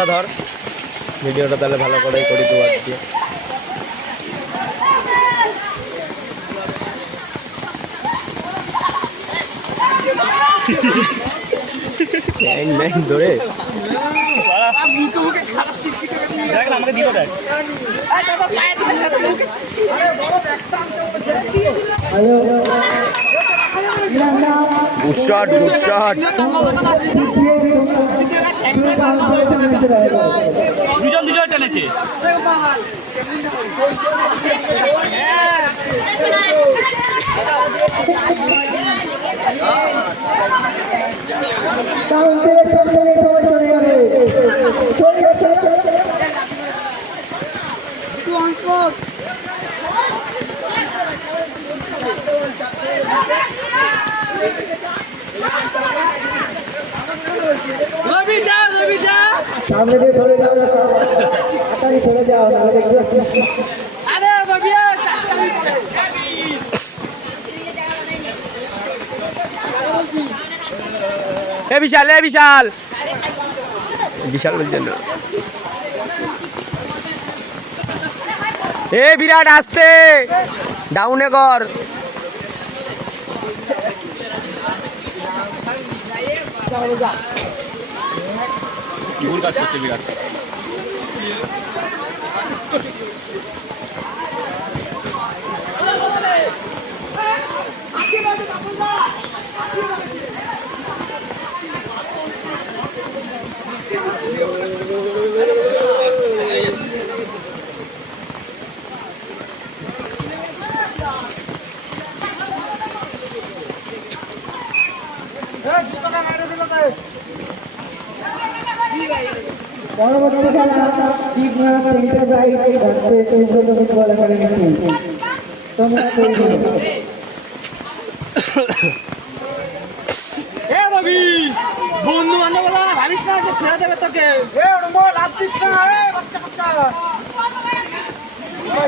ক্যামেরাটা ধর, ভিডিওটা তাহলে ভালো করে করি দেবো আজকে। ধরে আমাকে দিল দেখ। Good shot, good shot. দুজন দুজন টেনেছে। सामने দিয়ে চলে যাও, তাড়াতাড়ি চলে যাও, নাহলে দেখবে আরে রবি এ বিশাল, এ বিশাল, বিশাল বলছেন এ বিরাট আসতে ডাউনে কর। ভুল কাজ করছে বিরাট। পরবর্তী খেলা Tipnath enterprise versus Chaitanya football academy. তোমরা তৈরি? এ রবি, বন্ধু বান্ধব ভাবিস না যে ছেড়ে দেবে তোকে। লাভ দিস না বাচ্চা বাচ্চা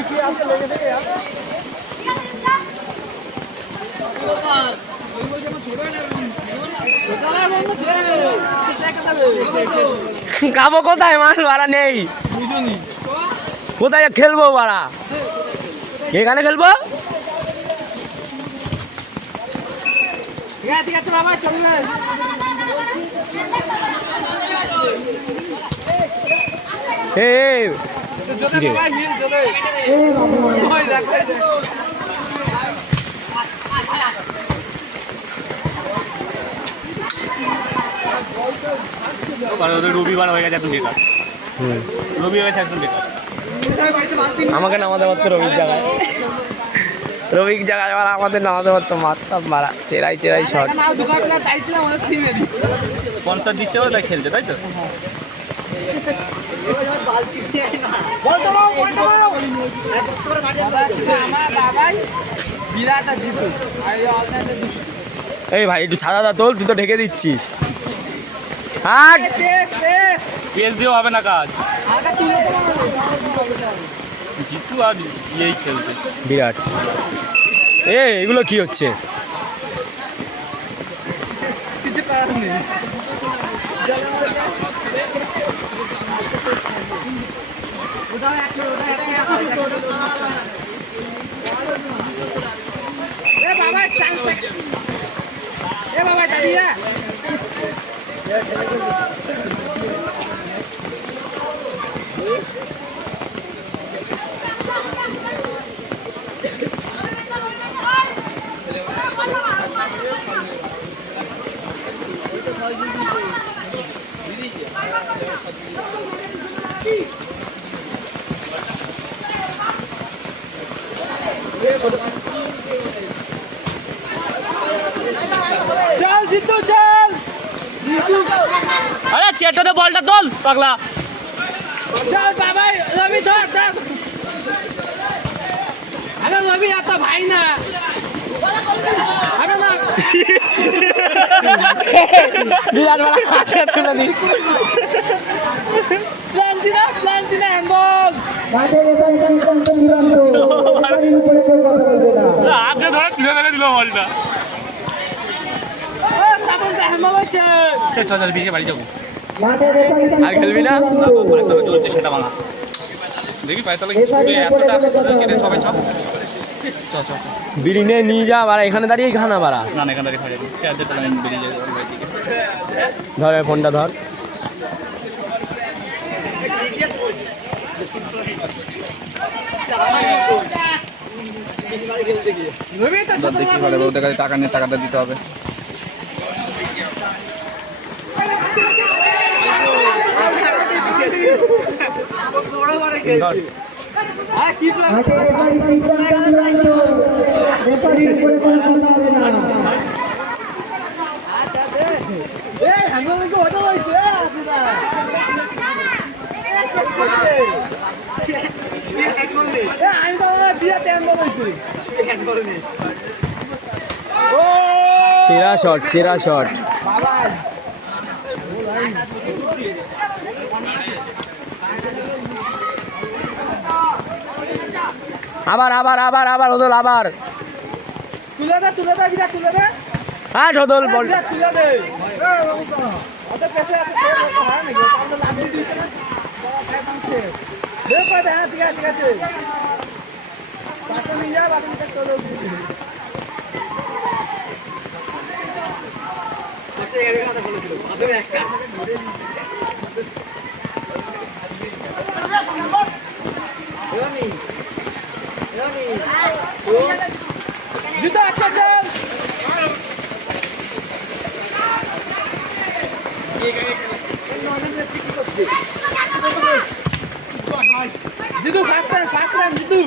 কি আছে লেগে থেকে খাবো কোথায়? মাছ ভাড়া নেই, কোথায় খেলবো ভাড়া? এখানে খেলবো। ঠিক আছে বাবা, চলবে। রবিবার হয়ে গেছে, একদম বেকার। রবি হয়ে গেছে একদম বেকার। আমাকে নামাতে পারতো রবির জায়গায়, রবির জায়গায় আমাদের নামাতে পারতো। মারতাম মারা, চেরাই চেরাই শট। স্পন্সর দিচ্ছে বলে তাই খেলছে, তাই তো? এই ভাই একটু ছাদা দা তোল, তুই তো ঢেকে দিচ্ছিস। হ্যাঁ পেস দিয়েও হবে না কাজ। জিতু আর ইয়েই খেলছে বিরাট। এগুলো কি হচ্ছে? কিছু করার নেই। বাবা চান্স, এ বাবা দাঁড়িয়ে चल जीतू चल। अरे चेटो बॉल তোল পাগলা। चल बाबा रवि धर धर। अरे रवि आता भाई ना, अरे ना বিরাট বড় কাছে তুলে দি। প্ল্যান দিনা হ্যান্ডবল। মাঠের এখানে সিদ্ধান্ত চূড়ান্ত, এর উপরে কেউ কথা বলবে না। হাতে ধরে ছুঁড়ে ফেলে দিল বলটা। ও তাপস হ্যান্ডবল আছে। চল চল বিকে বাড়ি যাবো। মাঠে রেফারি আর খেলবি না? পায়তলা চলছে সেটা ভাঙা দেখি পায়তলা কিন্তু এতটা কেটে সবাই চপ বিড়ি নিয়ে যা বাড়া, এখানে দাঁড়িয়ে খানা বাড়া। না না এখান থেকে খাওয়া যাবে চার্জে তাহলে আমি বেরিয়ে যাবো দিকে ধর এই ফোনটা ধর। দেখি ভালো ওদের কাছে টাকা নিয়ে টাকাটা দিতে হবে মাঠে রেফারি সিদ্ধান্ত চূড়ান্ত। রেফারির উপরে কোনো কথা হবে না। চেরা শট, চেরা শট। আবার আবার আবার আবার হদল আবার। তুলে দে বিরাট তুলে দে হ্যাঁ হদল বল। বিরাট তুলে দে ওদের পেছে আছে সব হয় নাকি তাহলে লাভ দিয়ে দিছে না দেখো দে হ্যাঁ ঠিক আছে পাঁচটা নিয়ে যা বাকি চলে জুতো আচ্ছা চল জিতু ফার্স্ট টাইম জিতু